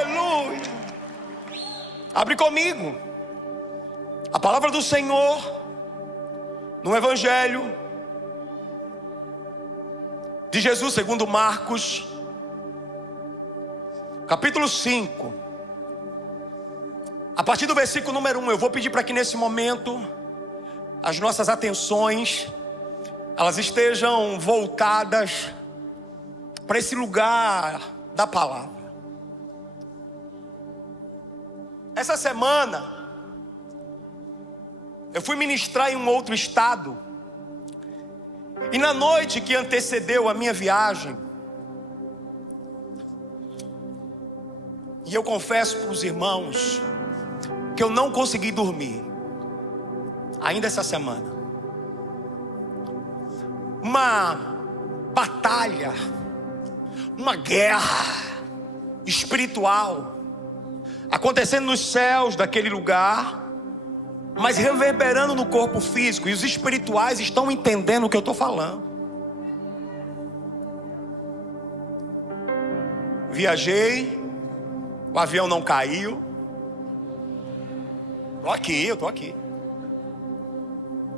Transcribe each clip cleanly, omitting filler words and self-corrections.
Aleluia. Abre comigo a palavra do Senhor no Evangelho de Jesus segundo Marcos, capítulo 5, a partir do versículo número 1. Eu vou pedir para que nesse momento as nossas atenções elas estejam voltadas para esse lugar da palavra. Essa semana eu fui ministrar em um outro estado, e na noite que antecedeu a minha viagem, e eu confesso para os irmãos que eu não consegui dormir ainda essa semana. Uma batalha, uma guerra espiritual acontecendo nos céus daquele lugar, mas reverberando no corpo físico. E os espirituais estão entendendo o que eu estou falando. Viajei, o avião não caiu. Eu estou aqui.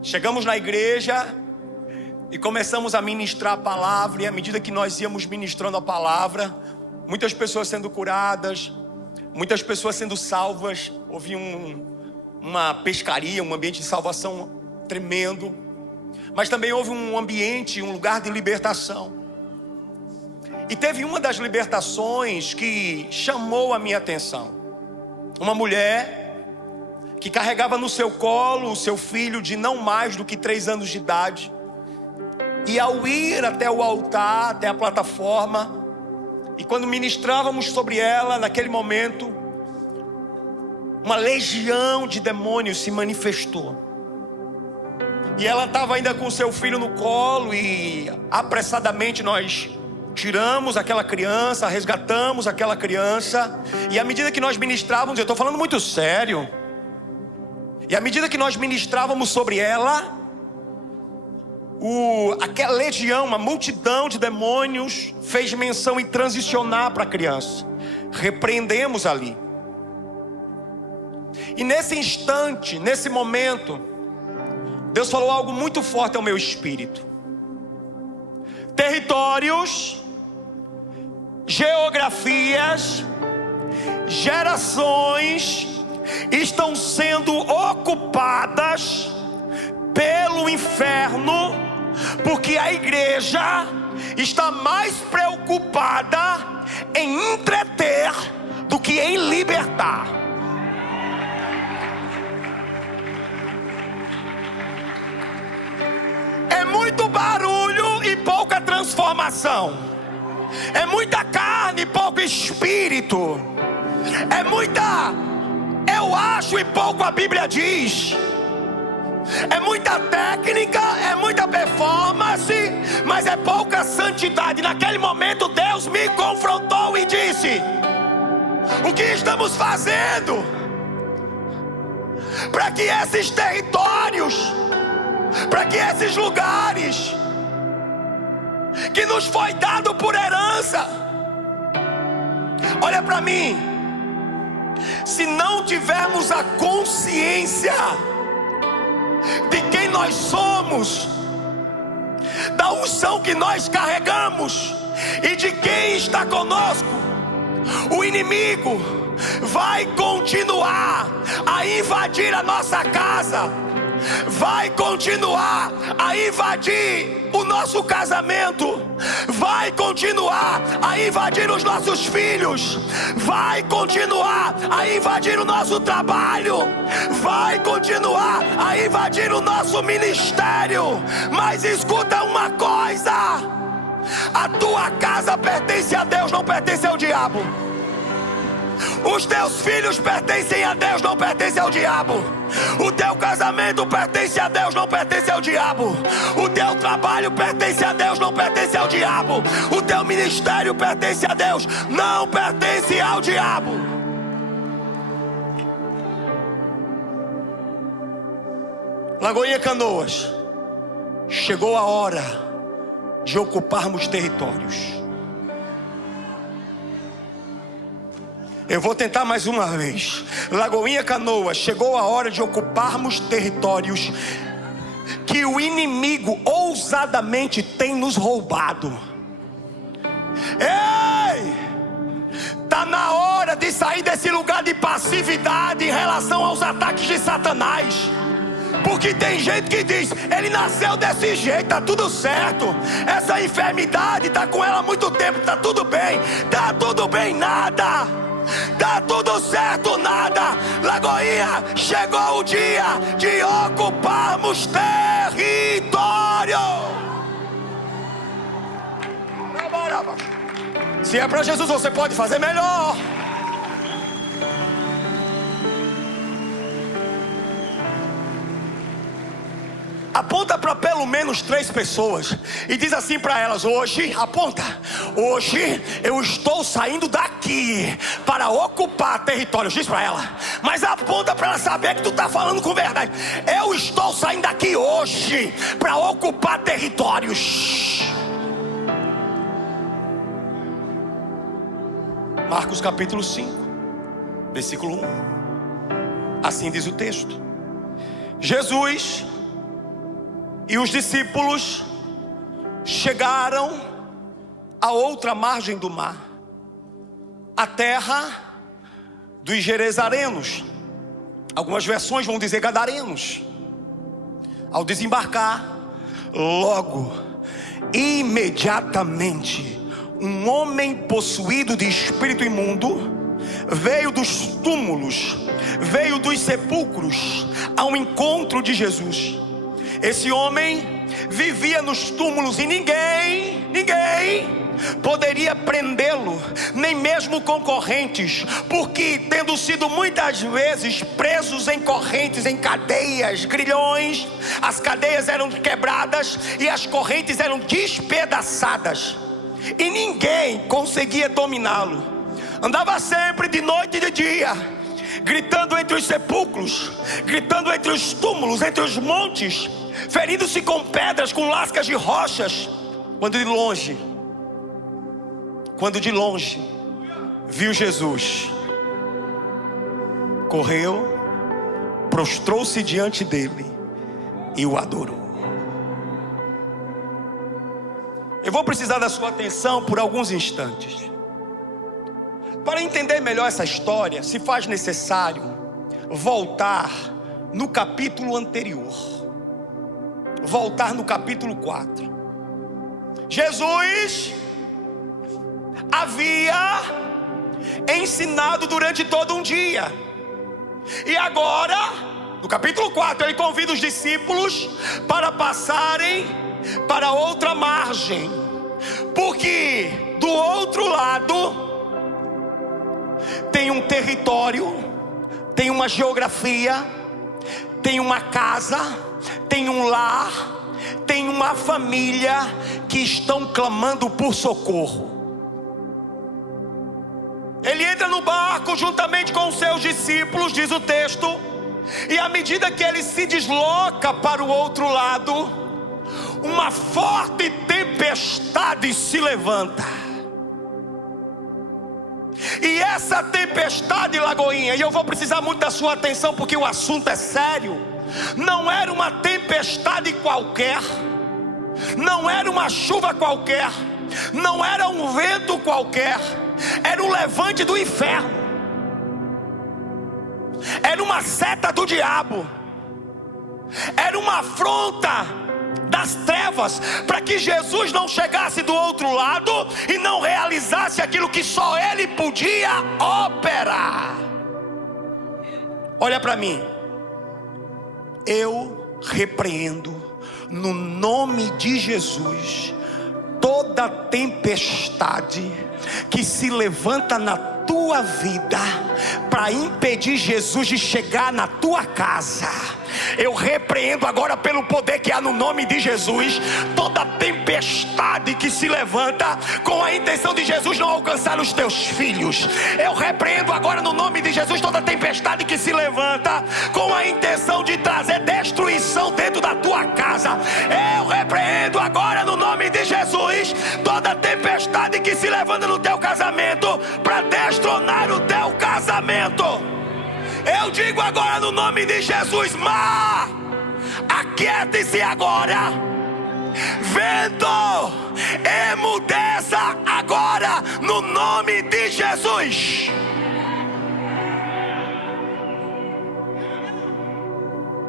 Chegamos na igreja e começamos a ministrar a palavra. E à medida que nós íamos ministrando a palavra, muitas pessoas sendo curadas, muitas pessoas sendo salvas. Houve uma pescaria, um ambiente de salvação tremendo. Mas também houve um ambiente, um lugar de libertação. E teve uma das libertações que chamou a minha atenção. Uma mulher que carregava no seu colo o seu filho de não mais do que 3 anos de idade. E ao ir até o altar, até a plataforma, e quando ministrávamos sobre ela, naquele momento, uma legião de demônios se manifestou. E ela estava ainda com seu filho no colo, e apressadamente nós tiramos aquela criança, resgatamos aquela criança. E à medida que nós ministrávamos, eu estou falando muito sério, e à medida que nós ministrávamos sobre ela, aquela legião, uma multidão de demônios fez menção em transicionar para a criança. Repreendemos ali. E nesse instante, nesse momento, Deus falou algo muito forte ao meu espírito. Territórios, geografias, gerações estão sendo ocupadas pelo inferno, porque a igreja está mais preocupada em entreter do que em libertar. É muito barulho e pouca transformação. É muita carne e pouco espírito. É muita eu acho e pouco a Bíblia diz. É muita técnica, é muita performance, mas é pouca santidade. Naquele momento Deus me confrontou e disse: o que estamos fazendo para que esses territórios, para que esses lugares que nos foi dado por herança, olha para mim, se não tivermos a consciência de quem nós somos, da unção que nós carregamos e de quem está conosco, o inimigo vai continuar a invadir a nossa casa, vai continuar a invadir o nosso casamento, vai continuar a invadir os nossos filhos, vai continuar a invadir o nosso trabalho, vai continuar a invadir o nosso ministério. Mas escuta uma coisa: a tua casa pertence a Deus, não pertence ao diabo. Os teus filhos pertencem a Deus, não pertencem ao diabo. O teu casamento pertence a Deus, não pertence ao diabo. O teu trabalho pertence a Deus, não pertence ao diabo. O teu ministério pertence a Deus, não pertence ao diabo. Lagoinha Canoas, chegou a hora de ocuparmos territórios. Eu vou tentar mais uma vez. Lagoinha Canoas, chegou a hora de ocuparmos territórios que o inimigo ousadamente tem nos roubado. Ei! Está na hora de sair desse lugar de passividade em relação aos ataques de Satanás. Porque tem gente que diz: ele nasceu desse jeito, tá tudo certo. Essa enfermidade tá com ela há muito tempo, tá tudo bem. Tá tudo bem nada. Tá tudo certo nada. Lagoinha, chegou o dia de ocuparmos território. Se é para Jesus, você pode fazer melhor. Aponta para pelo menos 3 pessoas e diz assim para elas: hoje, aponta, hoje eu estou saindo daqui para ocupar territórios. Diz para ela, mas aponta para ela saber que tu está falando com verdade. Eu estou saindo daqui hoje para ocupar territórios. Marcos capítulo 5, versículo 1. Assim diz o texto: Jesus e os discípulos chegaram à outra margem do mar, a terra dos Gerezarenos. Algumas versões vão dizer Gadarenos. Ao desembarcar, logo, imediatamente, um homem possuído de espírito imundo veio dos túmulos, veio dos sepulcros ao encontro de Jesus. Esse homem vivia nos túmulos e ninguém poderia prendê-lo, nem mesmo concorrentes, porque tendo sido muitas vezes presos em correntes, em cadeias, grilhões, as cadeias eram quebradas e as correntes eram despedaçadas, e ninguém conseguia dominá-lo. Andava sempre de noite e de dia, gritando entre os sepulcros, gritando entre os túmulos, entre os montes, ferindo-se com pedras, com lascas de rochas. Quando de longe viu Jesus, correu, prostrou-se diante dele e o adorou. Eu vou precisar da sua atenção por alguns instantes. Para entender melhor essa história, se faz necessário voltar no capítulo anterior, voltar no capítulo 4. Jesus havia ensinado durante todo um dia, e agora, no capítulo 4, ele convida os discípulos para passarem para outra margem, porque do outro lado tem um território, tem uma geografia, tem uma casa, tem um lar, tem uma família que estão clamando por socorro. Ele entra no barco juntamente com os seus discípulos, diz o texto, e à medida que ele se desloca para o outro lado, uma forte tempestade se levanta. E essa tempestade, Lagoinha, e eu vou precisar muito da sua atenção porque o assunto é sério, não era uma tempestade qualquer, não era uma chuva qualquer, não era um vento qualquer, era um levante do inferno, era uma seta do diabo, era uma afronta das trevas, para que Jesus não chegasse do outro lado e não realizasse aquilo que só ele podia operar. Olha para mim, eu repreendo no nome de Jesus toda tempestade que se levanta na tua vida para impedir Jesus de chegar na tua casa. Eu repreendo agora pelo poder que há no nome de Jesus toda tempestade que se levanta com a intenção de Jesus não alcançar os teus filhos. Eu repreendo agora no nome de Jesus toda tempestade que se levanta com a intenção de trazer destruição dentro da tua casa. Eu repreendo agora no nome de Jesus toda tempestade que se levanta no teu casamento para destronar o teu casamento. Eu digo agora no nome de Jesus: mar, aquiete-se agora. Vento, emudeça agora no nome de Jesus.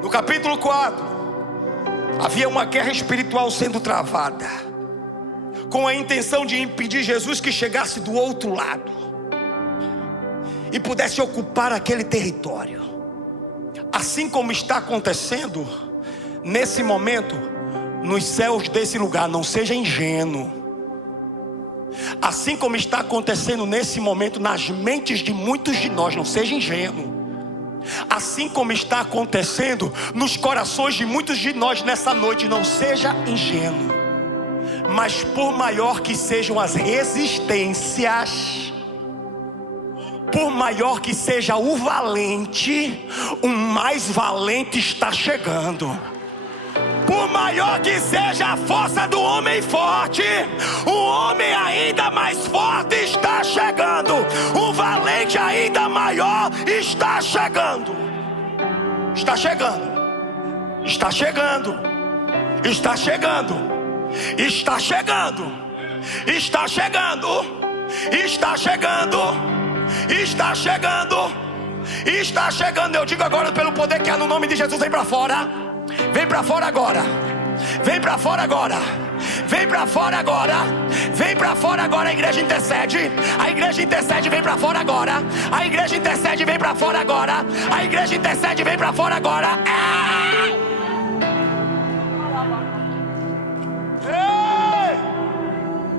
No capítulo 4, havia uma guerra espiritual sendo travada, com a intenção de impedir Jesus que chegasse do outro lado e pudesse ocupar aquele território. Assim como está acontecendo nesse momento nos céus desse lugar. Não seja ingênuo. Assim como está acontecendo nesse momento nas mentes de muitos de nós. Não seja ingênuo. Assim como está acontecendo nos corações de muitos de nós nessa noite. Não seja ingênuo. Mas por maior que sejam as resistências, por maior que seja o valente, o mais valente está chegando. Por maior que seja a força do homem forte, um homem ainda mais forte está chegando. Um valente ainda maior está chegando. Está chegando. Está chegando. Está chegando. Está chegando. Está chegando. Está chegando. Está chegando. Está chegando. Eu digo agora pelo poder que há no nome de Jesus: vem para fora. Vem para fora agora. Vem para fora agora. Vem para fora agora. Vem para fora agora. A igreja intercede. A igreja intercede. Vem para fora agora. A igreja intercede. Vem para fora agora. A igreja intercede. Vem para fora agora. Ei!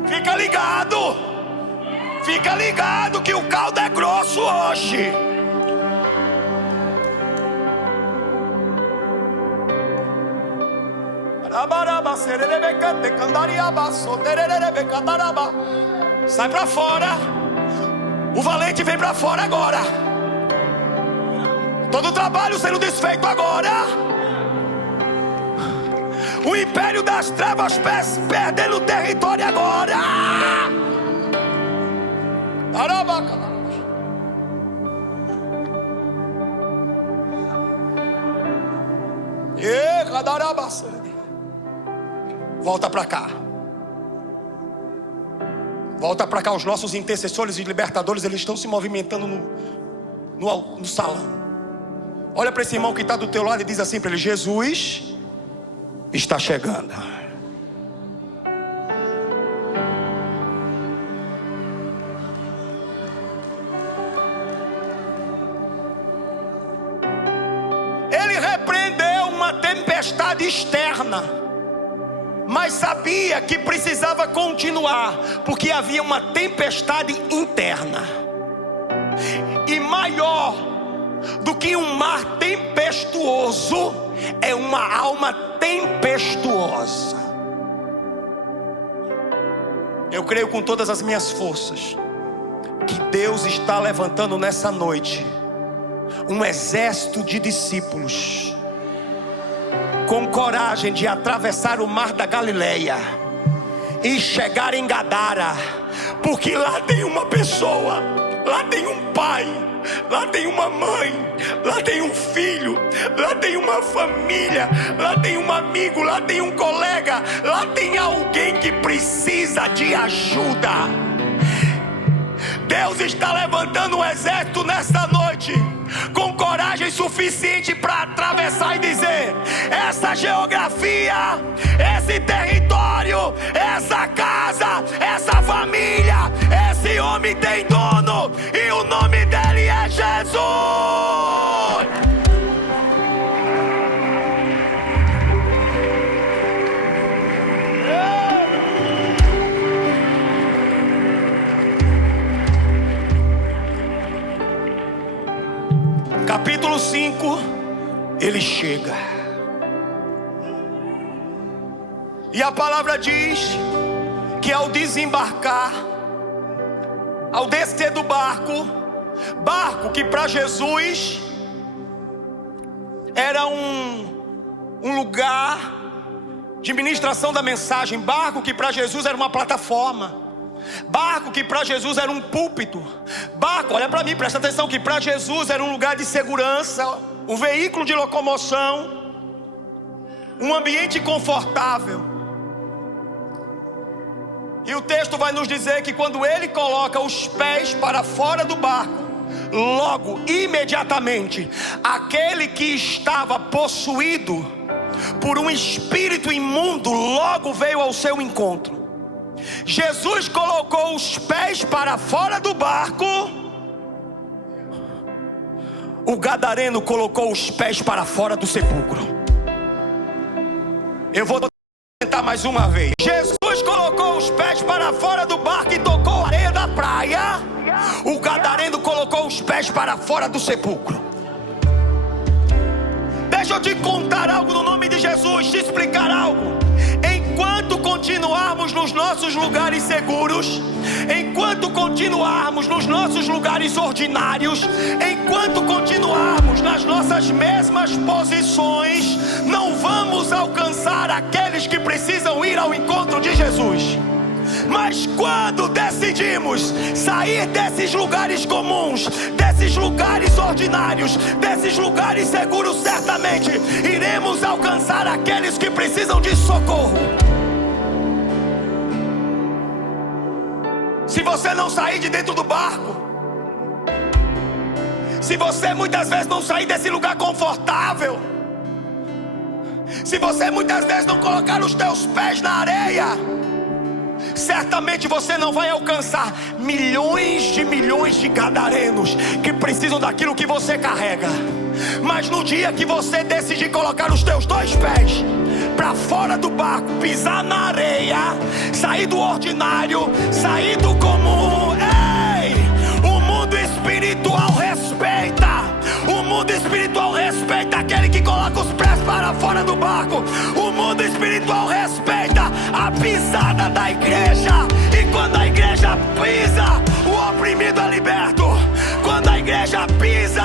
Fica ligado. Fica ligado que o caldo é grosso hoje. Sai pra fora. O valente vem pra fora agora. Todo o trabalho sendo desfeito agora. O império das trevas perdendo território agora. Volta para cá. Volta para cá. Os nossos intercessores e libertadores, eles estão se movimentando no salão. Olha para esse irmão que está do teu lado e diz assim para ele: Jesus está chegando. Ele repreendeu uma tempestade externa, mas sabia que precisava continuar, porque havia uma tempestade interna. E maior do que um mar tempestuoso é uma alma tempestuosa. Eu creio com todas as minhas forças que Deus está levantando nessa noite um exército de discípulos com coragem de atravessar o mar da Galileia e chegar em Gadara, porque lá tem uma pessoa, lá tem um pai, lá tem uma mãe, lá tem um filho, lá tem uma família, lá tem um amigo, lá tem um colega, lá tem alguém que precisa de ajuda. Deus está levantando um exército nesta noite, com coragem suficiente para atravessar e dizer: essa geografia, esse território, essa casa, essa família, esse homem tem dono, e o nome dele é Jesus. Capítulo 5, ele chega. E a palavra diz que ao desembarcar, ao descer do barco que para Jesus era um lugar de ministração da mensagem, barco que para Jesus era uma plataforma, Barco que para Jesus era um púlpito. Barco, olha para mim, presta atenção, que para Jesus era um lugar de segurança, um veículo de locomoção, um ambiente confortável. E o texto vai nos dizer que quando ele coloca os pés para fora do barco, logo, imediatamente, aquele que estava possuído por um espírito imundo logo veio ao seu encontro. Jesus colocou os pés para fora do barco, o gadareno colocou os pés para fora do sepulcro. Eu vou tentar mais uma vez. Jesus colocou os pés para fora do barco e tocou a areia da praia. O gadareno colocou os pés para fora do sepulcro. Deixa eu te contar algo no nome de Jesus, te explicar algo. Enquanto continuarmos nos nossos lugares seguros, enquanto continuarmos nos nossos lugares ordinários, enquanto continuarmos nas nossas mesmas posições, não vamos alcançar aqueles que precisam ir ao encontro de Jesus. Mas quando decidimos sair desses lugares comuns, desses lugares ordinários, desses lugares seguros, certamente iremos alcançar aqueles que precisam de socorro. Se você não sair de dentro do barco, se você muitas vezes não sair desse lugar confortável, se você muitas vezes não colocar os teus pés na areia, certamente você não vai alcançar milhões de gadarenos que precisam daquilo que você carrega. Mas no dia que você decidir colocar os teus dois pés para fora do barco, pisar na areia, sair do ordinário, sair do comum, ei, o mundo espiritual respeita. O mundo espiritual respeita aquele que coloca os pés para fora do barco. O mundo espiritual respeita a pisada da igreja. E quando a igreja pisa, o oprimido é liberto. Quando a igreja pisa,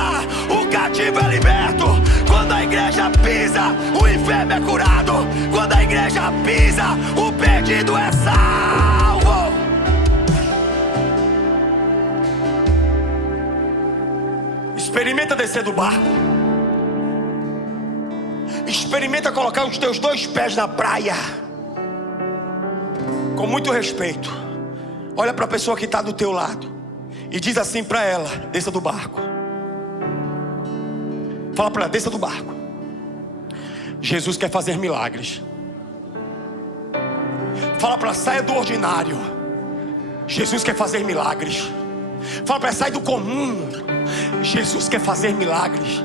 o cativo é liberto. Quando a igreja pisa, o enfermo é curado. Quando a igreja pisa, o perdido é salvo. Experimenta descer do barco. Experimenta colocar os teus dois pés na praia. Com muito respeito, olha para a pessoa que está do teu lado e diz assim para ela: desça do barco. Fala para ela: desça do barco. Jesus quer fazer milagres. Fala para ela: saia do ordinário. Jesus quer fazer milagres. Fala para ela: sai do comum. Jesus quer fazer milagres.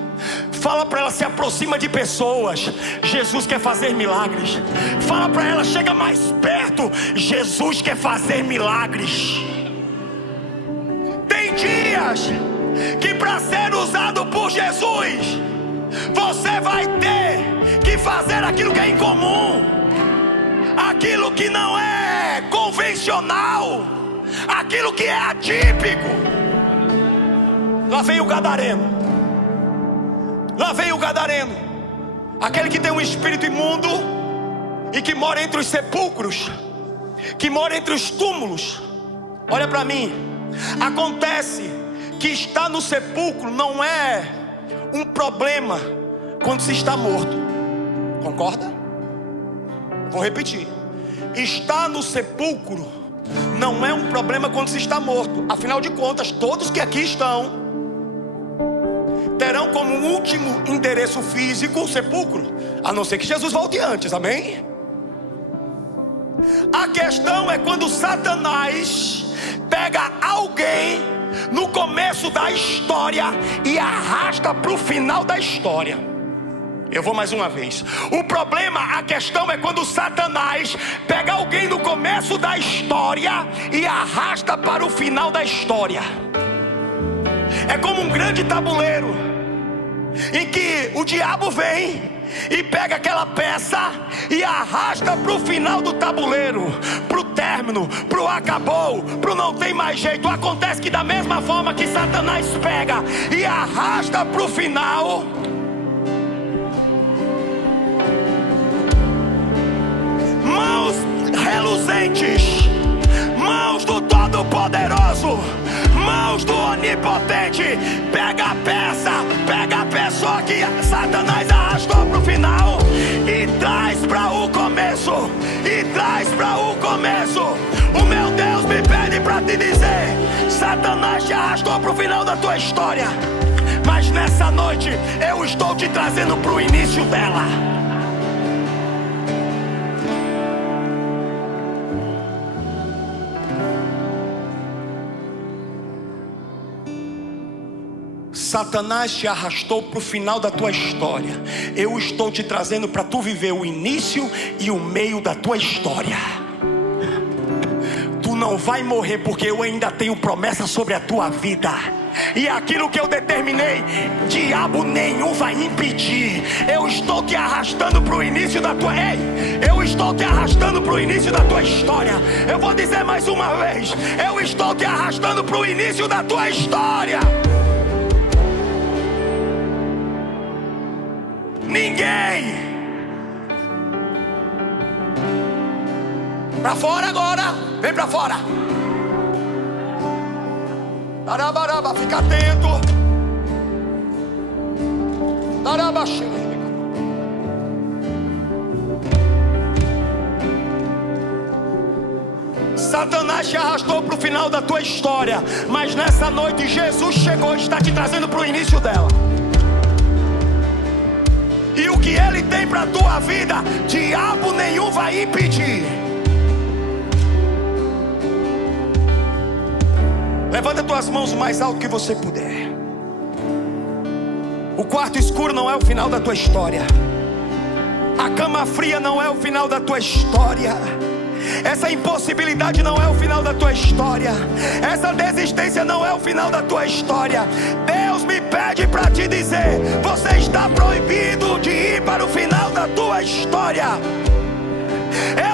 Fala para ela: se aproxima de pessoas. Jesus quer fazer milagres. Fala para ela: chega mais perto. Jesus quer fazer milagres. Tem dias que para ser usado por Jesus, você vai ter que fazer aquilo que é incomum, aquilo que não é convencional, aquilo que é atípico. Lá vem o gadareno. Lá vem o gadareno, aquele que tem um espírito imundo e que mora entre os sepulcros, que mora entre os túmulos. Olha para mim. Acontece que estar no sepulcro não é um problema quando se está morto. Concorda? Vou repetir. Estar no sepulcro não é um problema quando se está morto. Afinal de contas, todos que aqui estão terão como último endereço físico o sepulcro, a não ser que Jesus volte antes, amém? A questão é quando Satanás pega alguém no começo da história e arrasta para o final da história. Eu vou mais uma vez. O problema, a questão é quando Satanás pega alguém no começo da história e arrasta para o final da história. É como um grande tabuleiro em que o diabo vem e pega aquela peça e arrasta para o final do tabuleiro, para o término, para o acabou, para o não tem mais jeito. Acontece que da mesma forma que Satanás pega e arrasta para o final, mãos reluzentes, mãos mãos do Todo-Poderoso, mãos do Onipotente. Pega a peça, pega a pessoa que Satanás arrastou para o final e traz para o começo, e traz para o começo. O meu Deus me pede para te dizer: Satanás te arrastou para o final da tua história, mas nessa noite eu estou te trazendo para o início dela. Satanás te arrastou para o final da tua história. Eu estou te trazendo para tu viver o início e o meio da tua história. Tu não vai morrer, porque eu ainda tenho promessa sobre a tua vida. E aquilo que eu determinei, diabo nenhum vai impedir. Eu estou te arrastando para o início da tua... eu estou te arrastando para o início da tua história. Eu vou dizer mais uma vez: eu estou te arrastando para o início da tua história. Ninguém. Para fora agora. Vem para fora. Tarabaraba, fica atento. Tarabaxi. Satanás te arrastou para o final da tua história, mas nessa noite Jesus chegou e está te trazendo para o início dela. E o que Ele tem para a tua vida, diabo nenhum vai impedir. Levanta tuas mãos o mais alto que você puder. O quarto escuro não é o final da tua história. A cama fria não é o final da tua história. Essa impossibilidade não é o final da tua história. Essa desistência não é o final da tua história. Deus me pede para te dizer: você está proibido de ir para o final da tua história.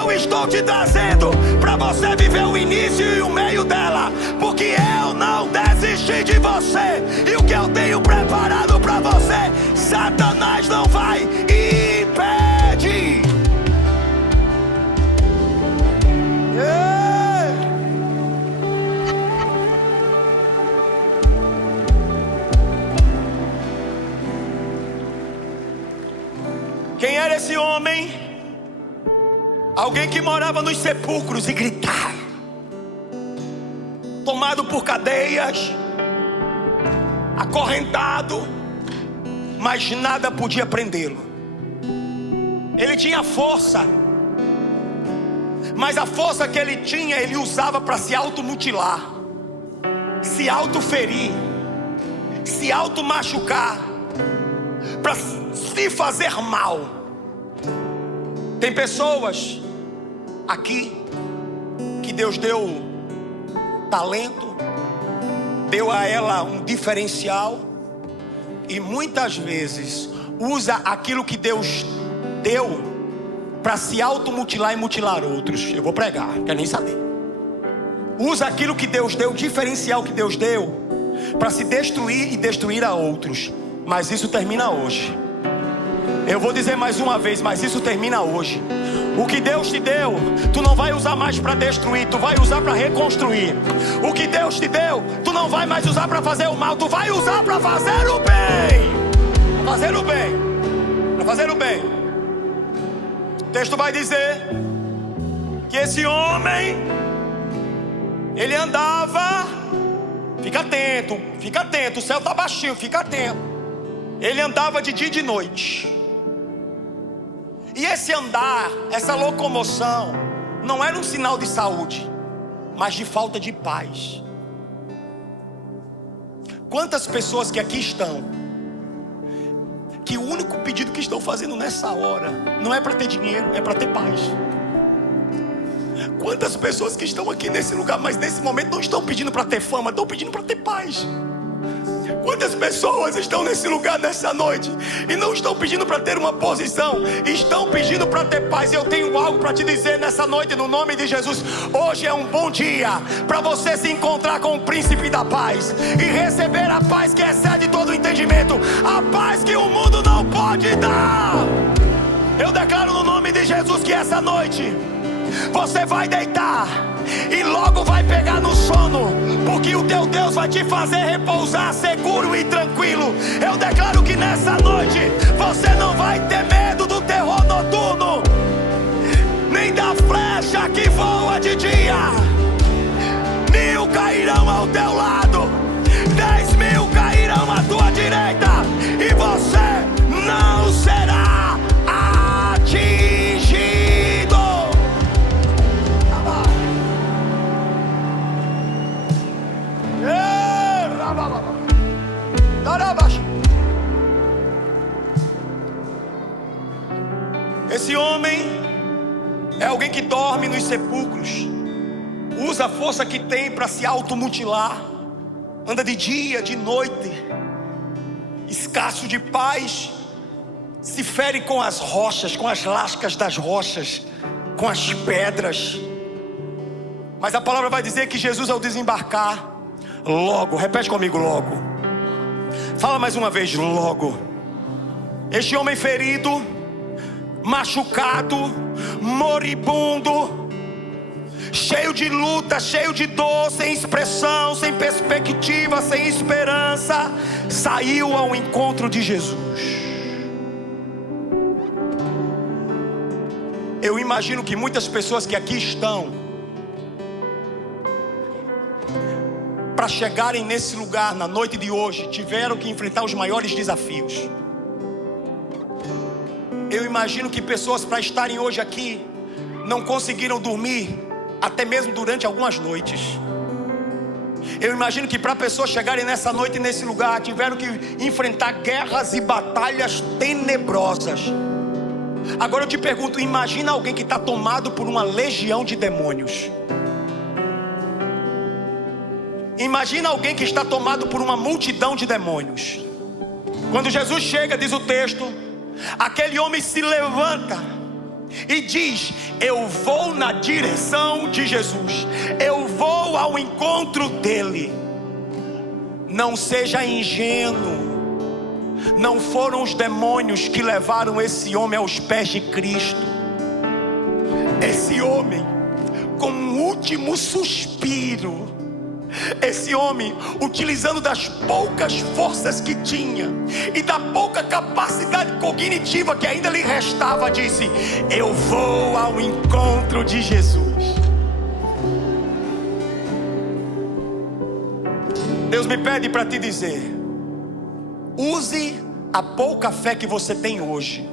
Eu estou te trazendo para você viver o início e o meio dela, porque eu não desisti de você. E o que eu tenho preparado para você, Satanás não vai impedir. Quem era esse homem? Alguém que morava nos sepulcros e gritava, tomado por cadeias, acorrentado, mas nada podia prendê-lo. Ele tinha força, mas a força que ele tinha, ele usava para se automutilar, se autoferir, se automachucar, para se fazer mal. Tem pessoas aqui que Deus deu talento, deu a ela um diferencial, e muitas vezes usa aquilo que Deus deu para se automutilar e mutilar outros. Eu vou pregar, não quero nem saber. Usa aquilo que Deus deu, o diferencial que Deus deu, para se destruir e destruir a outros. Mas isso termina hoje. Eu vou dizer mais uma vez, mas isso termina hoje. O que Deus te deu, tu não vai usar mais para destruir, tu vai usar para reconstruir. O que Deus te deu, tu não vai mais usar para fazer o mal, tu vai usar para fazer o bem. Para fazer o bem. Para fazer o bem. O texto vai dizer que esse homem, ele andava, fica atento, o céu está baixinho, fica atento. Ele andava de dia e de noite. E esse andar, essa locomoção, não era um sinal de saúde, mas de falta de paz. Quantas pessoas que aqui estão, que o único pedido que estão fazendo nessa hora não é para ter dinheiro, é para ter paz. Quantas pessoas que estão aqui nesse lugar, mas nesse momento não estão pedindo para ter fama, estão pedindo para ter paz. Quantas pessoas estão nesse lugar nessa noite e não estão pedindo para ter uma posição, estão pedindo para ter paz. E eu tenho algo para te dizer nessa noite, no nome de Jesus. Hoje é um bom dia para você se encontrar com o príncipe da paz e receber a paz que excede todo o entendimento, a paz que o mundo não pode dar. Eu declaro no nome de Jesus que essa noite você vai deitar e logo vai pegar no sono, porque o teu Deus vai te fazer repousar seguro e tranquilo. Eu declaro que nessa noite você não vai ter medo do terror noturno, nem da flecha que voa de dia. 1000 cairão ao teu lado, 10.000 cairão à tua direita, e você não será atingido. Esse homem é alguém que dorme nos sepulcros, usa a força que tem para se automutilar, anda de dia, de noite, escasso de paz, se fere com as rochas, com as lascas das rochas, com as pedras. Mas a palavra vai dizer que Jesus, ao desembarcar, logo, repete comigo, logo. Fala mais uma vez, logo. Este homem ferido, machucado, moribundo, cheio de luta, cheio de dor, sem expressão, sem perspectiva, sem esperança, saiu ao encontro de Jesus. Eu imagino que muitas pessoas que aqui estão, para chegarem nesse lugar na noite de hoje, tiveram que enfrentar os maiores desafios. Eu imagino que pessoas, para estarem hoje aqui, não conseguiram dormir até mesmo durante algumas noites. Eu imagino que para pessoas chegarem nessa noite nesse lugar, tiveram que enfrentar guerras e batalhas tenebrosas. Agora eu te pergunto, imagina alguém que está tomado por uma legião de demônios. Imagina alguém que está tomado por uma multidão de demônios. Quando Jesus chega, diz o texto, aquele homem se levanta e diz: eu vou na direção de Jesus, eu vou ao encontro dele. Não seja ingênuo. Não foram os demônios que levaram esse homem aos pés de Cristo. Esse homem, com um último suspiro, esse homem, utilizando das poucas forças que tinha e da pouca capacidade cognitiva que ainda lhe restava, disse: eu vou ao encontro de Jesus. Deus me pede para te dizer: use a pouca fé que você tem hoje.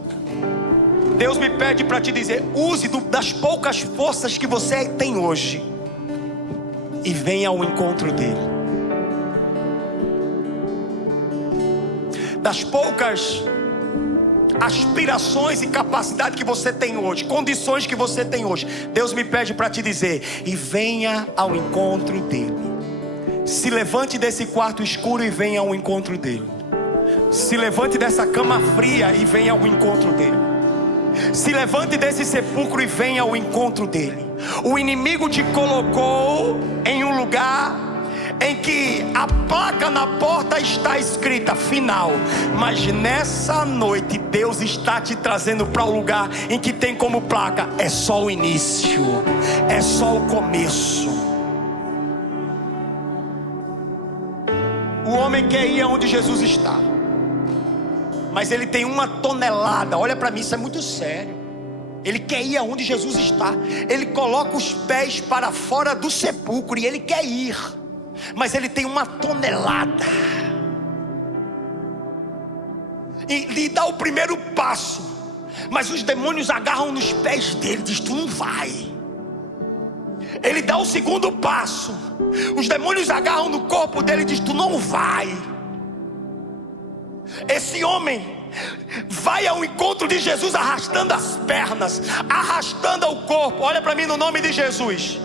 Deus me pede para te dizer: use das poucas forças que você tem hoje e venha ao encontro dele. Das poucas aspirações e capacidade que você tem hoje, condições que você tem hoje, Deus me pede para te dizer: e venha ao encontro dele. Se levante desse quarto escuro e venha ao encontro dele. Se levante dessa cama fria e venha ao encontro dele. Se levante desse sepulcro e venha ao encontro dele. O inimigo te colocou em um lugar em que a placa na porta está escrita final, mas nessa noite Deus está te trazendo para um lugar em que tem como placa: é só o início, é só o começo. O homem quer ir aonde Jesus está, mas ele tem 1 tonelada. Olha para mim, isso é muito sério. Ele quer ir aonde Jesus está. Ele coloca os pés para fora do sepulcro e ele quer ir, mas ele tem 1 tonelada. E lhe dá o primeiro passo, mas os demônios agarram nos pés dele, diz: tu não vai. Ele dá o segundo passo, os demônios agarram no corpo dele e diz: tu não vai. Esse homem vai ao encontro de Jesus arrastando as pernas, arrastando o corpo. Olha para mim no nome de Jesus.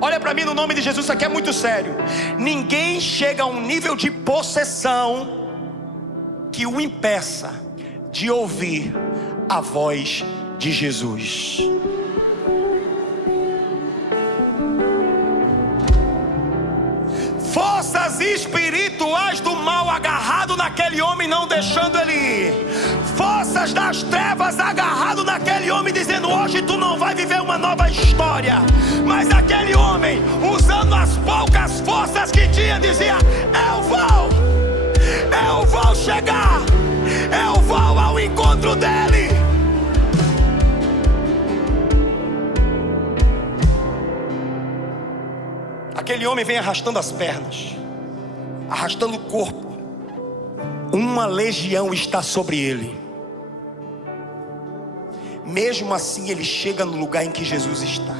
Olha para mim no nome de Jesus, isso aqui é muito sério. Ninguém chega a um nível de possessão que o impeça de ouvir a voz de Jesus. Forças espirituais do mal agarrado naquele homem, não deixando ele ir. forças das trevas agarrado naquele homem, dizendo: hoje tu não vai viver uma nova história. Mas aquele homem, usando as poucas forças que tinha, dizia: eu vou chegar, eu vou ao encontro dele. Aquele homem vem arrastando as pernas, arrastando o corpo. Uma legião está sobre ele. Mesmo assim ele chega no lugar em que Jesus está.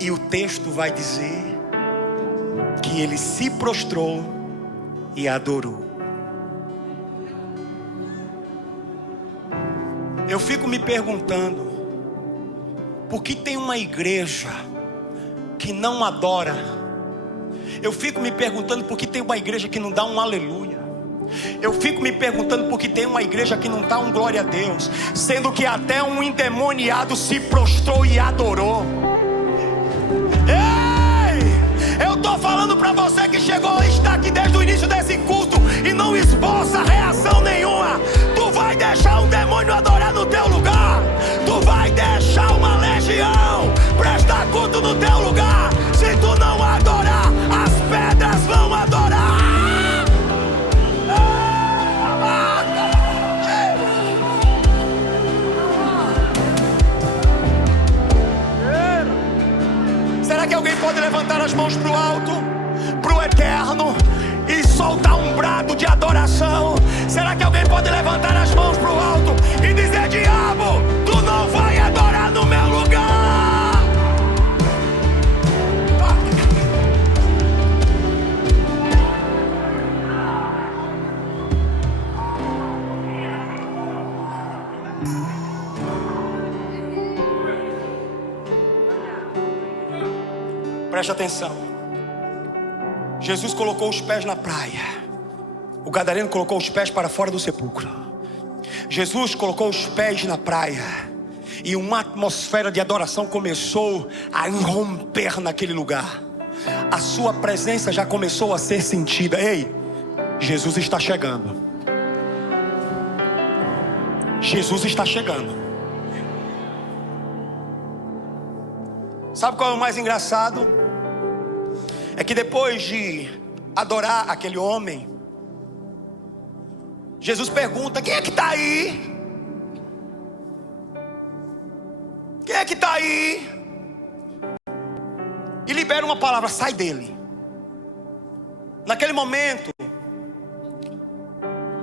E o texto vai dizer que ele se prostrou e adorou. Eu fico me perguntando, por que tem uma igreja que não adora? Eu fico me perguntando por que tem uma igreja que não dá um aleluia. Eu fico me perguntando por que tem uma igreja que não dá um glória a Deus, sendo que até um endemoniado se prostrou e adorou. Ei, eu tô falando pra você que chegou e está aqui desde o início desse culto e não esboça reação nenhuma. Tu vai deixar um demônio adorar no teu lugar? Tu vai deixar uma legião prestar culto no teu lugar? Se tu não adorar, as pedras vão adorar. Será que alguém pode levantar as mãos para o alto, para o eterno, e soltar um brado de adoração? Será que alguém pode levantar as mãos para o alto e dizer: diabo, tu não vai adorar no meu lugar? Preste atenção. Jesus colocou os pés na praia. O gadareno colocou os pés para fora do sepulcro. Jesus colocou os pés na praia, e uma atmosfera de adoração começou a irromper naquele lugar. A sua presença já começou a ser sentida. Ei, Jesus está chegando. Jesus está chegando. Sabe qual é o mais engraçado? É que depois de adorar aquele homem, Jesus pergunta: quem é que está aí? Quem é que está aí? E libera uma palavra: sai dele. Naquele momento,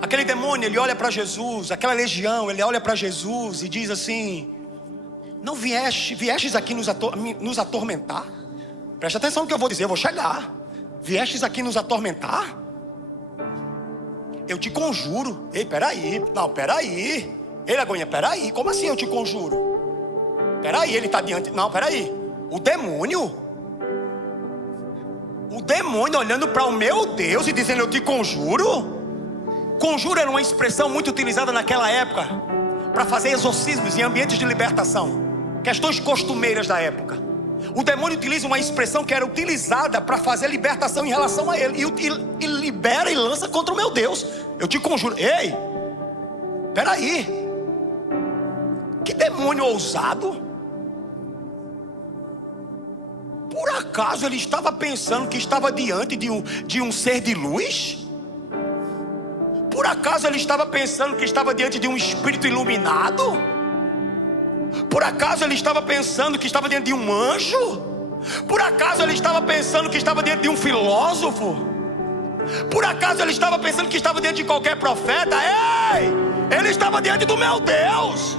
aquele demônio, ele olha para Jesus, aquela legião, ele olha para Jesus e diz assim: não viestes aqui nos atormentar? Presta atenção no que eu vou dizer, eu vou chegar. Viestes aqui nos atormentar? Eu te conjuro. Ei, peraí. Não, peraí. Ei, Lagoinha, peraí. Como assim eu te conjuro? Peraí, ele está diante. Não, peraí. O demônio olhando para o meu Deus e dizendo: eu te conjuro? Conjuro era uma expressão muito utilizada naquela época para fazer exorcismos em ambientes de libertação. Questões costumeiras da época. O demônio utiliza uma expressão que era utilizada para fazer libertação em relação a ele. E libera e lança contra o meu Deus. Eu te conjuro. Ei, peraí. Que demônio ousado. Por acaso ele estava pensando que estava diante de um ser de luz? Por acaso ele estava pensando que estava diante de um espírito iluminado? Por acaso ele estava pensando que estava diante de um anjo? Por acaso ele estava pensando que estava diante de um filósofo? Por acaso ele estava pensando que estava diante de qualquer profeta? Ei! Ele estava diante do meu Deus.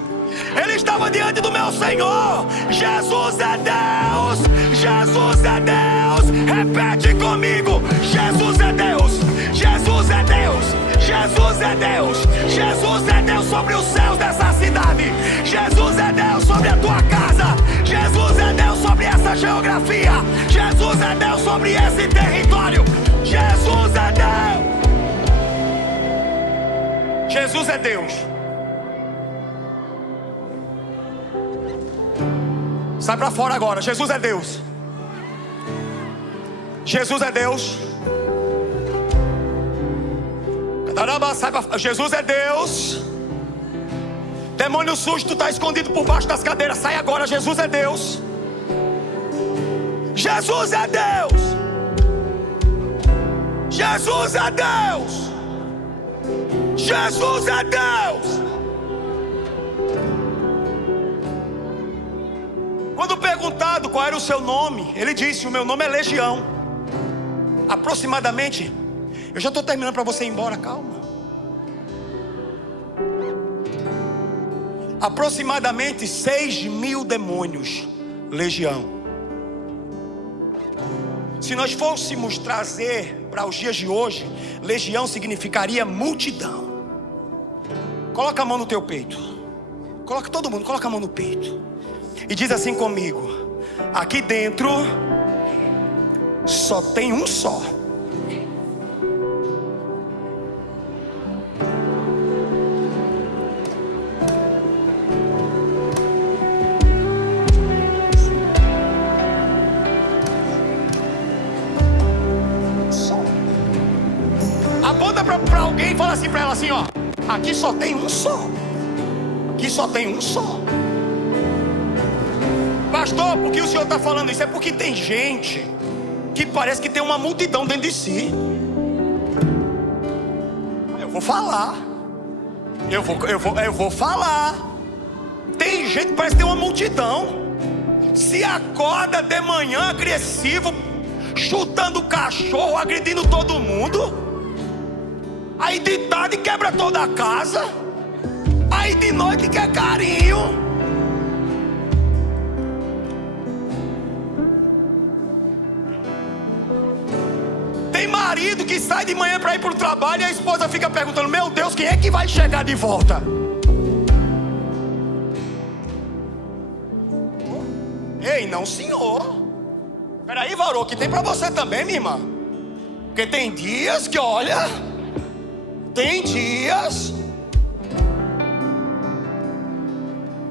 Ele estava diante do meu Senhor. Jesus é Deus. Jesus é Deus. Repete comigo: Jesus é Deus. Jesus é Deus. Jesus é Deus. Jesus é Deus sobre os céus dessa cidade. Jesus é Deus sobre a tua casa. Jesus é Deus sobre essa geografia. Jesus é Deus sobre esse território. Jesus é Deus. Jesus é Deus. Sai para fora agora. Jesus é Deus. Jesus é Deus. Jesus é Deus. Demônio sujo, tu está escondido por baixo das cadeiras. Sai agora, Jesus é Deus. Jesus é Deus. Jesus é Deus. Jesus é Deus. Quando perguntado qual era o seu nome, ele disse: o meu nome é Legião. Aproximadamente, eu já estou terminando para você ir embora, calma. Aproximadamente 6.000 demônios, Legião. Se nós fôssemos trazer para os dias de hoje, Legião significaria multidão. Coloca a mão no teu peito. Coloca todo mundo, coloca a mão no peito. E diz assim comigo: aqui dentro só tem um só. Aponta para alguém e fala assim para ela assim, ó: aqui só tem um só. Aqui só tem um só. Pastor, por que o senhor está falando isso? É porque tem gente que parece que tem uma multidão dentro de si. Eu vou falar. Eu vou falar. Tem gente que parece que tem uma multidão. Se acorda de manhã agressivo, chutando cachorro, agredindo todo mundo. Aí de tarde quebra toda a casa. Aí de noite quer carinho. Tem marido que sai de manhã para ir para o trabalho e a esposa fica perguntando: meu Deus, quem é que vai chegar de volta? Ei, não senhor. Peraí, varô, que tem para você também, minha irmã. Porque tem dias que, olha, tem dias.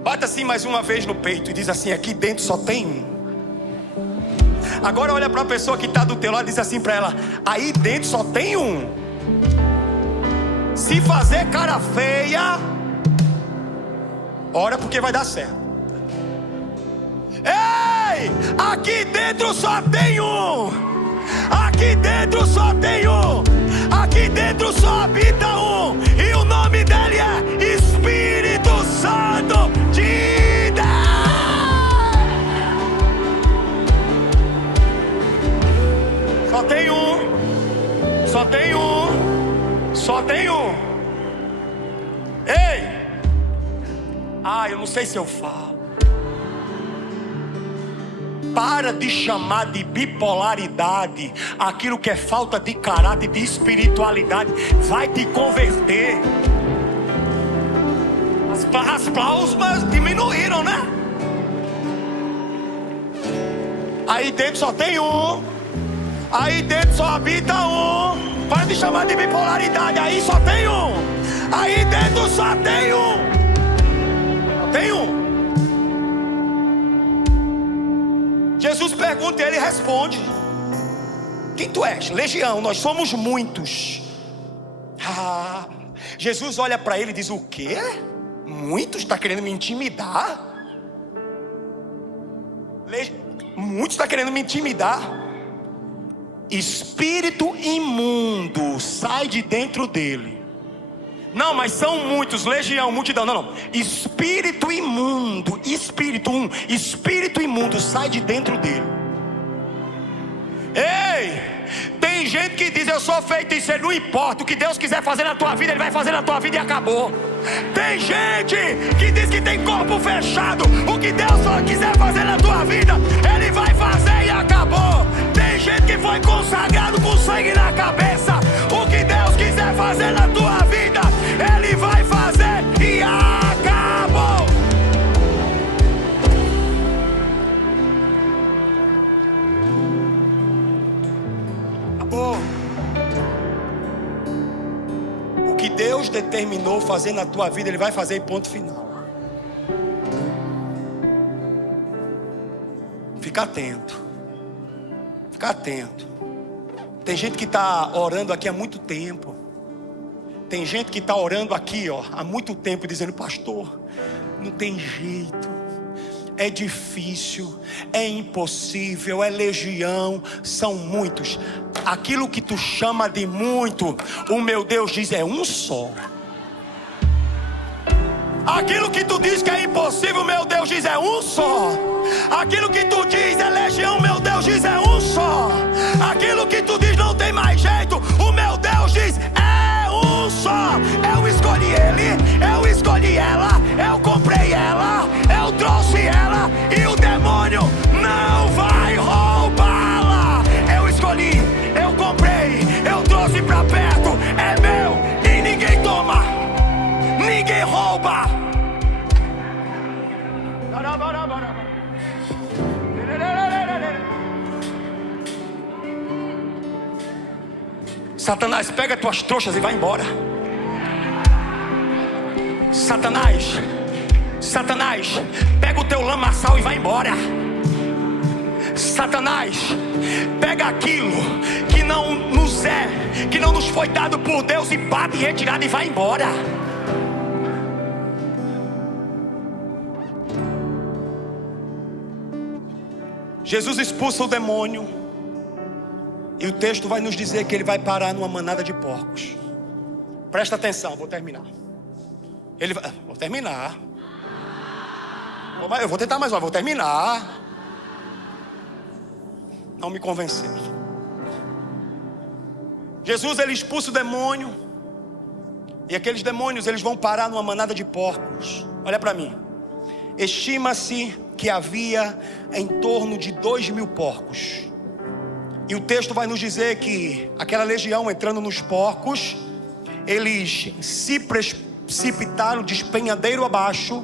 Bata assim mais uma vez no peito e diz assim: aqui dentro só tem um. Agora olha para a pessoa que está do teu lado e diz assim para ela: aí dentro só tem um. Se fazer cara feia, ora, porque vai dar certo. Ei, aqui dentro só tem um. Aqui dentro só tem um. Aqui dentro só habita um. E o nome dele é Espírito Santo de Deus. Só tem um. Só tem um. Só tem um. Ei. Eu não sei se eu falo. Para de chamar de bipolaridade aquilo que é falta de caráter, de espiritualidade. Vai te converter. As plasmas diminuíram, né? Aí dentro só tem um. Aí dentro só habita um. Para de chamar de bipolaridade. Aí só tem um. Aí dentro só tem um. Só tem um. Jesus pergunta e ele responde: quem tu és? Legião, nós somos muitos. Jesus olha para ele e diz: o quê? Muitos? Está querendo me intimidar? Muitos está querendo me intimidar? Espírito imundo, sai de dentro dele. Não, mas são muitos, legião, multidão. Não. Espírito imundo, espírito imundo, sai de dentro dele. Ei, tem gente que diz: eu sou feiticeiro. Não importa, o que Deus quiser fazer na tua vida, Ele vai fazer na tua vida e acabou. Tem gente que diz que tem corpo fechado. O que Deus só quiser fazer na tua vida, Ele vai fazer e acabou. Tem gente que foi consagrado com sangue na cabeça. O que Deus quiser fazer na tua vida, Ele vai fazer e acabou. Acabou. O que Deus determinou fazer na tua vida, Ele vai fazer e ponto final. Fica atento. Fica atento. Tem gente que está orando aqui há muito tempo. Tem gente que está orando aqui, ó, há muito tempo, dizendo: pastor, não tem jeito, é difícil, é impossível, é legião, são muitos. Aquilo que tu chama de muito, o meu Deus diz: é um só. Aquilo que tu diz que é impossível, meu Deus diz: é um só. Aquilo que tu diz é legião, meu Deus diz: é um só. Aquilo que tu diz não tem mais jeito, o meu Deus diz: é um só. Eu escolhi ele, eu escolhi ela, eu comprei ela, eu trouxe ela, e o demônio não vai roubá-la. Eu escolhi, eu comprei, eu trouxe pra perto, é meu e ninguém toma, ninguém rouba. Satanás, pega tuas trouxas e vai embora. Satanás, pega o teu lamaçal e vai embora. Satanás, pega aquilo que não nos foi dado por Deus, e bate em retirada e vai embora. Jesus expulsa o demônio, e o texto vai nos dizer que ele vai parar numa manada de porcos. Presta atenção, vou terminar. Vou terminar. Eu vou tentar mais uma, vou terminar. Não me convenceu. Jesus, ele expulsa o demônio, e aqueles demônios, eles vão parar numa manada de porcos. Olha para mim. Estima-se que havia em torno de 2.000 porcos. E o texto vai nos dizer que aquela legião entrando nos porcos, eles se precipitaram de despenhadeiro abaixo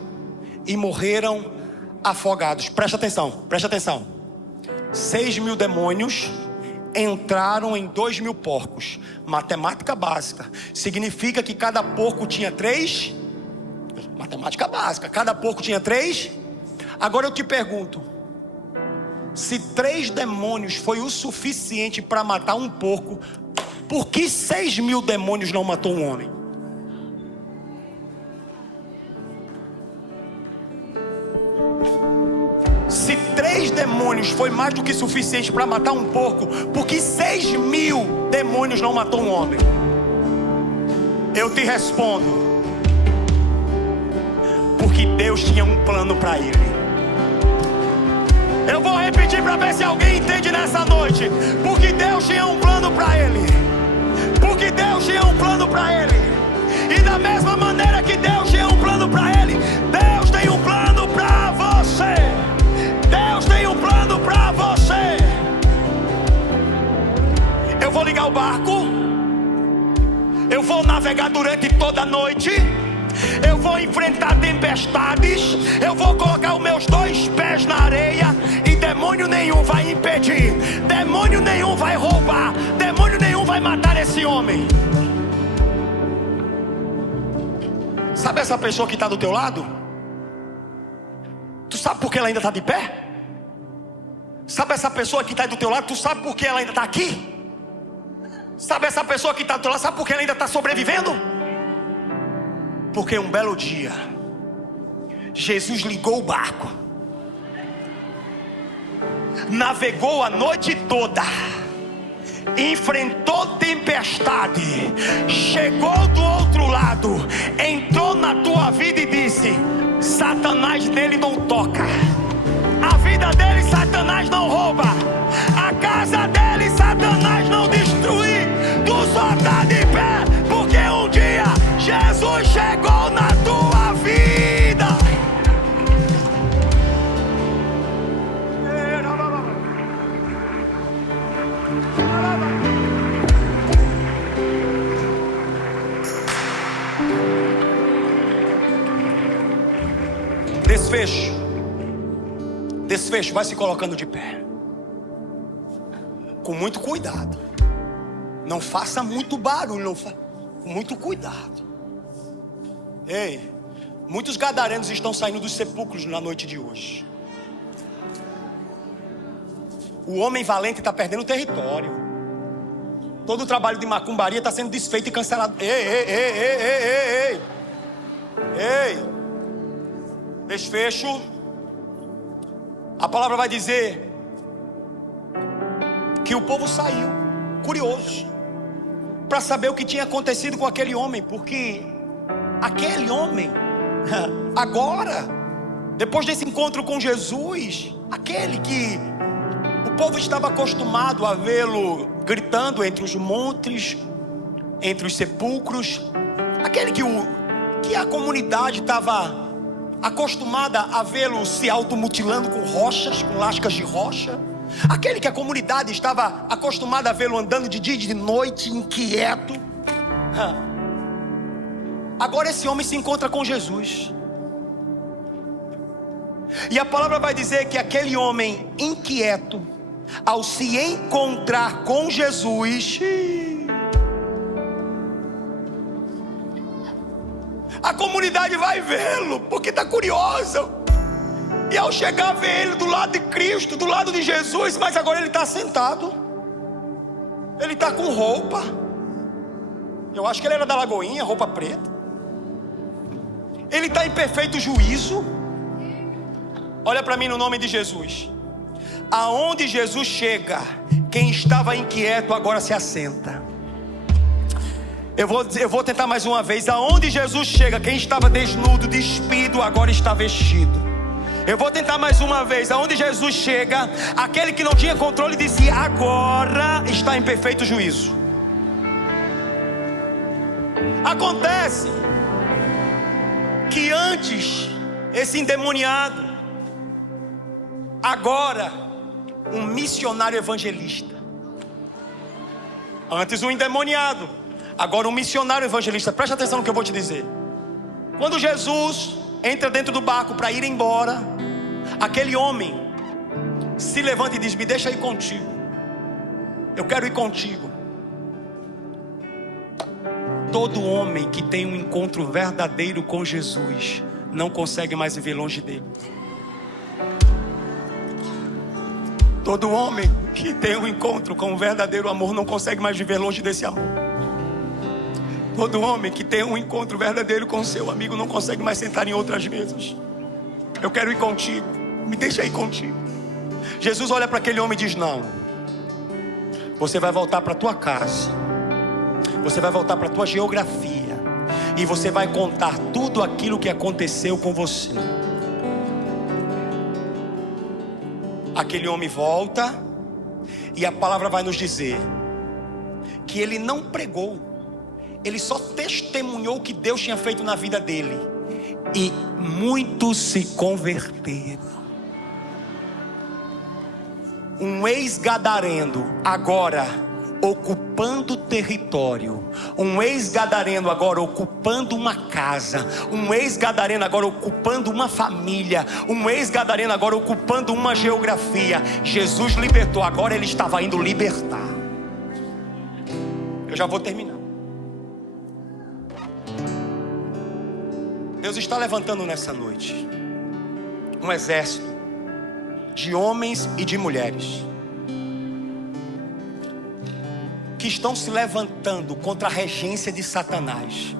e morreram afogados. Presta atenção. 6.000 demônios entraram em 2.000 porcos. Matemática básica. Significa que cada porco tinha 3. Matemática básica. Cada porco tinha 3. Agora eu te pergunto: se 3 demônios foi o suficiente para matar um porco, por que 6.000 demônios não matou um homem? Se 3 demônios foi mais do que suficiente para matar um porco, por que 6.000 demônios não matou um homem? Eu te respondo: porque Deus tinha um plano para ele. Eu vou repetir para ver se alguém entende nessa noite. Porque Deus tinha um plano para ele. Porque Deus tinha um plano para ele. E da mesma maneira que Deus tinha um plano para ele, Deus tem um plano para você. Deus tem um plano para você. Eu vou ligar o barco, eu vou navegar durante toda a noite, eu vou enfrentar tempestades, eu vou colocar os meus 2 pés na areia, e demônio nenhum vai impedir, demônio nenhum vai roubar, demônio nenhum vai matar esse homem. Sabe essa pessoa que está do teu lado? Tu sabe por que ela ainda está de pé? Sabe essa pessoa que está do teu lado? Tu sabe por que ela ainda está aqui? Sabe essa pessoa que está do teu lado? Sabe por que ela ainda está sobrevivendo? Porque um belo dia Jesus ligou o barco, navegou a noite toda, enfrentou tempestade, chegou do outro lado, entrou na tua vida e disse: Satanás nele não toca, a vida dele Satanás não rouba, a casa dele Satanás não destrui. Tu só tá de pé porque um dia Jesus chegou na tua vida. Desfecho, vai se colocando de pé, com muito cuidado. Não faça muito barulho, com muito cuidado. Ei, muitos gadarenos estão saindo dos sepulcros na noite de hoje. O homem valente está perdendo território. Todo o trabalho de macumbaria está sendo desfeito e cancelado. Ei. Desfecho. A palavra vai dizer que o povo saiu, curioso, para saber o que tinha acontecido com aquele homem. Porque aquele homem, agora, depois desse encontro com Jesus, aquele que o povo estava acostumado a vê-lo gritando entre os montes, entre os sepulcros, aquele que a comunidade estava acostumada a vê-lo se automutilando com rochas, com lascas de rocha, aquele que a comunidade estava acostumada a vê-lo andando de dia e de noite, inquieto. Agora esse homem se encontra com Jesus. E a palavra vai dizer que aquele homem inquieto, ao se encontrar com Jesus, a comunidade vai vê-lo, porque está curiosa. E ao chegar, vê ele do lado de Cristo, do lado de Jesus. Mas agora ele está sentado, ele está com roupa, eu acho que ele era da Lagoinha, roupa preta. Ele está em perfeito juízo. Olha para mim no nome de Jesus. Aonde Jesus chega, quem estava inquieto agora se assenta. Eu vou tentar mais uma vez. Aonde Jesus chega, quem estava desnudo, despido, agora está vestido. Eu vou tentar mais uma vez. Aonde Jesus chega, aquele que não tinha controle de si, agora está em perfeito juízo. Acontece que antes, esse endemoniado, agora um missionário evangelista. Antes um endemoniado, agora um missionário evangelista. Preste atenção no que eu vou te dizer. Quando Jesus entra dentro do barco para ir embora, aquele homem se levanta e diz: me deixa ir contigo, eu quero ir contigo. Todo homem que tem um encontro verdadeiro com Jesus não consegue mais viver longe dele. Todo homem que tem um encontro com o verdadeiro amor não consegue mais viver longe desse amor. Todo homem que tem um encontro verdadeiro com o seu amigo não consegue mais sentar em outras mesas. Eu quero ir contigo, me deixa ir contigo. Jesus olha para aquele homem e diz: não, você vai voltar para a tua casa, você vai voltar para a tua geografia, e você vai contar tudo aquilo que aconteceu com você. Aquele homem volta, e a palavra vai nos dizer que ele não pregou, ele só testemunhou o que Deus tinha feito na vida dele. E muitos se converteram. Um ex-gadareno agora ocupando território. Um ex-gadareno agora ocupando uma casa. Um ex-gadareno agora ocupando uma família. Um ex-gadareno agora ocupando uma geografia. Jesus libertou, agora ele estava indo libertar. Eu já vou terminar. Deus está levantando nessa noite um exército de homens e de mulheres que estão se levantando contra a regência de Satanás,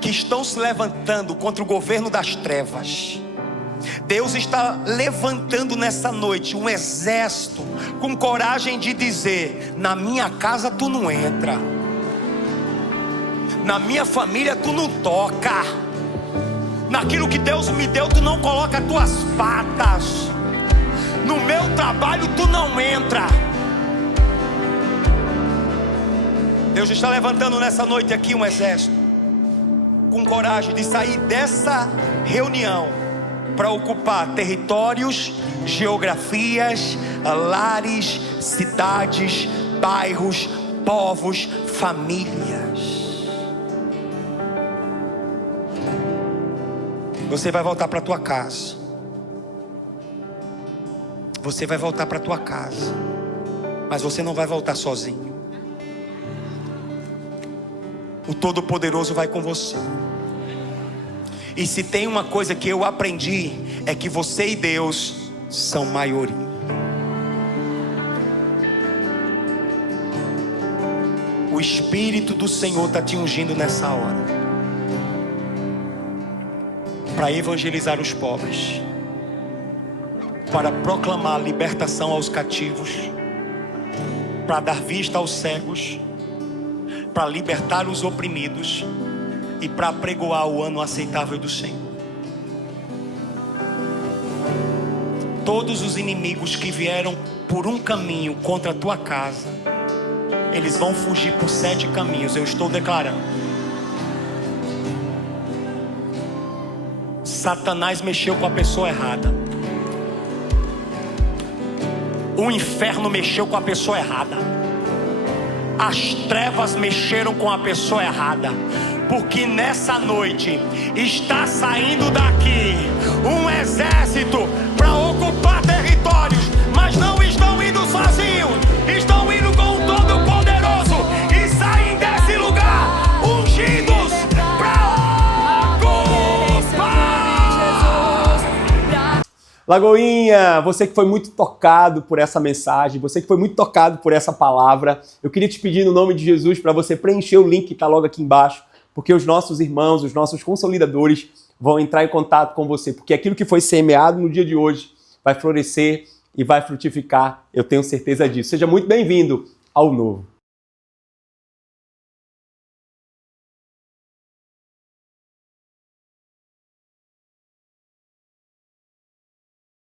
que estão se levantando contra o governo das trevas. Deus está levantando nessa noite um exército com coragem de dizer: na minha casa tu não entra, na minha família tu não toca, naquilo que Deus me deu tu não coloca as tuas patas, no meu trabalho tu não entra. Deus está levantando nessa noite aqui um exército com coragem de sair dessa reunião para ocupar territórios, geografias, lares, cidades, bairros, povos, famílias. Você vai voltar para tua casa. Você vai voltar para tua casa. Mas você não vai voltar sozinho. O Todo-Poderoso vai com você. E se tem uma coisa que eu aprendi, é que você e Deus são maioria. O Espírito do Senhor está te ungindo nessa hora para evangelizar os pobres, para proclamar libertação aos cativos, para dar vista aos cegos, para libertar os oprimidos e para apregoar o ano aceitável do Senhor. Todos os inimigos que vieram por um caminho contra a tua casa, eles vão fugir por 7 caminhos, eu estou declarando. Satanás mexeu com a pessoa errada. O inferno mexeu com a pessoa errada. As trevas mexeram com a pessoa errada. Porque nessa noite está saindo daqui um exército para ocupar territórios, mas não estão indo sozinhos, estão indo com o Todo-Poderoso e saem desse lugar ungidos para ocupar. Lagoinha, você que foi muito tocado por essa mensagem, você que foi muito tocado por essa palavra, eu queria te pedir no nome de Jesus para você preencher o link que está logo aqui embaixo, porque os nossos irmãos, os nossos consolidadores vão entrar em contato com você, porque aquilo que foi semeado no dia de hoje vai florescer e vai frutificar, eu tenho certeza disso. Seja muito bem-vindo ao novo.